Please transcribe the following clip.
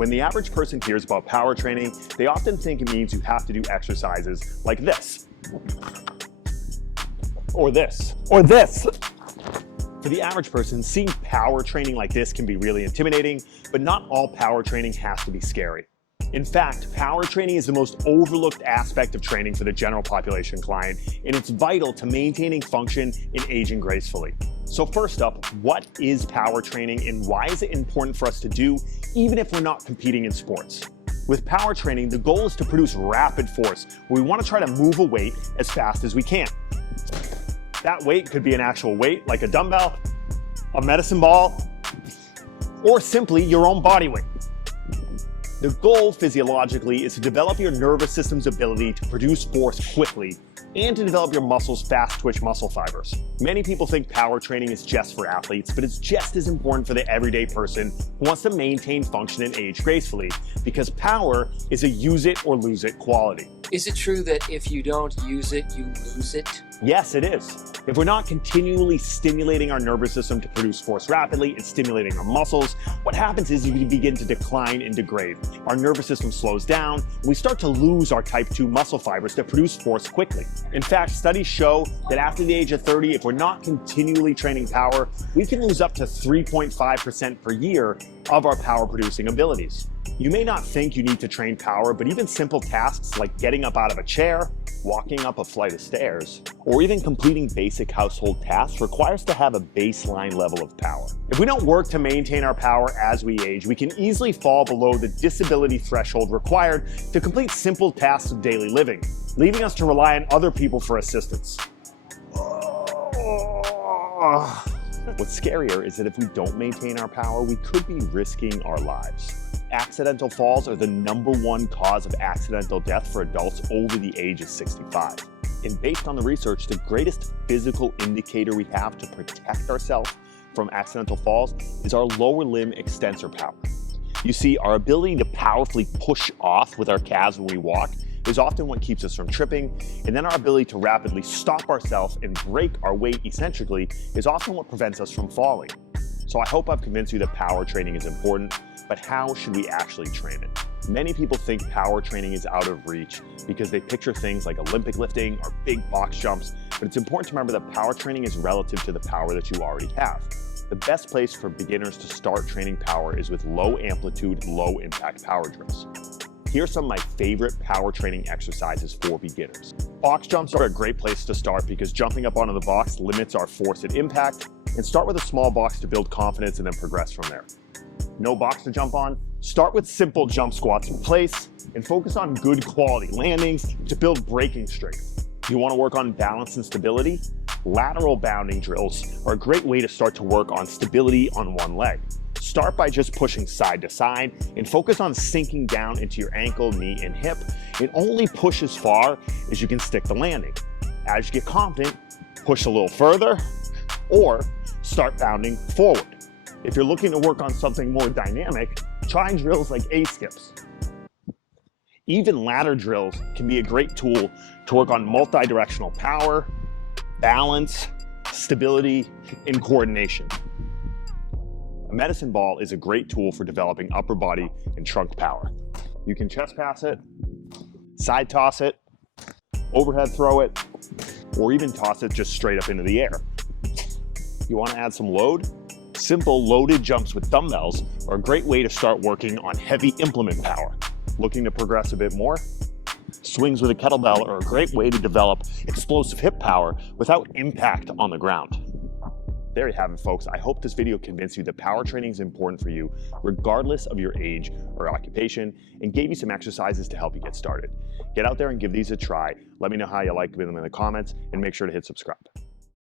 When the average person hears about power training, they often think it means you have to do exercises like this, or this, or this. For the average person, seeing power training like this can be really intimidating, but not all power training has to be scary. In fact, power training is the most overlooked aspect of training for the general population client, and it's vital to maintaining function and aging gracefully. So first up, what is power training and why is it important for us to do, even if we're not competing in sports? With power training, the goal is to produce rapid force, where we want to try to move a weight as fast as we can. That weight could be an actual weight, like a dumbbell, a medicine ball, or simply your own body weight. The goal physiologically is to develop your nervous system's ability to produce force quickly and to develop your muscles' fast-twitch muscle fibers. Many people think power training is just for athletes, but it's just as important for the everyday person who wants to maintain function and age gracefully, because power is a use it or lose it quality. Is it true that if you don't use it, you lose it? Yes, it is. If we're not continually stimulating our nervous system to produce force rapidly and stimulating our muscles, what happens is you begin to decline and degrade. Our nervous system slows down, and we start to lose our type 2 muscle fibers that produce force quickly. In fact, studies show that after the age of 30, if we're not continually training power, we can lose up to 3.5% per year of our power producing abilities. You may not think you need to train power, but even simple tasks like getting up out of a chair, walking up a flight of stairs, or even completing basic household tasks requires to have a baseline level of power. If we don't work to maintain our power as we age, we can easily fall below the disability threshold required to complete simple tasks of daily living, leaving us to rely on other people for assistance. What's scarier is that if we don't maintain our power, we could be risking our lives. Accidental falls are the #1 cause of accidental death for adults over the age of 65. And based on the research, the greatest physical indicator we have to protect ourselves from accidental falls is our lower limb extensor power. You see, our ability to powerfully push off with our calves when we walk is often what keeps us from tripping, and then our ability to rapidly stop ourselves and break our weight eccentrically is often what prevents us from falling. So I hope I've convinced you that power training is important, but how should we actually train it? Many people think power training is out of reach because they picture things like Olympic lifting or big box jumps, but it's important to remember that power training is relative to the power that you already have. The best place for beginners to start training power is with low amplitude, low impact power drills. Here are some of my favorite power training exercises for beginners. Box jumps are a great place to start because jumping up onto the box limits our force at impact, and start with a small box to build confidence and then progress from there. No box to jump on? Start with simple jump squats in place and focus on good quality landings to build braking strength. You want to work on balance and stability? Lateral bounding drills are a great way to start to work on stability on one leg. Start by just pushing side to side and focus on sinking down into your ankle, knee, and hip, and only push as far as you can stick the landing. As you get confident, push a little further or start bounding forward. If you're looking to work on something more dynamic, try drills like A-skips. Even ladder drills can be a great tool to work on multi-directional power, balance, stability, and coordination. A medicine ball is a great tool for developing upper body and trunk power. You can chest pass it, side toss it, overhead throw it, or even toss it just straight up into the air. You want to add some load? Simple loaded jumps with dumbbells are a great way to start working on heavy implement power. Looking to progress a bit more? Swings with a kettlebell are a great way to develop explosive hip power without impact on the ground. There you have it, folks. I hope this video convinced you that power training is important for you, regardless of your age or occupation, and gave you some exercises to help you get started. Get out there and give these a try. Let me know how you like them in the comments, and make sure to hit subscribe.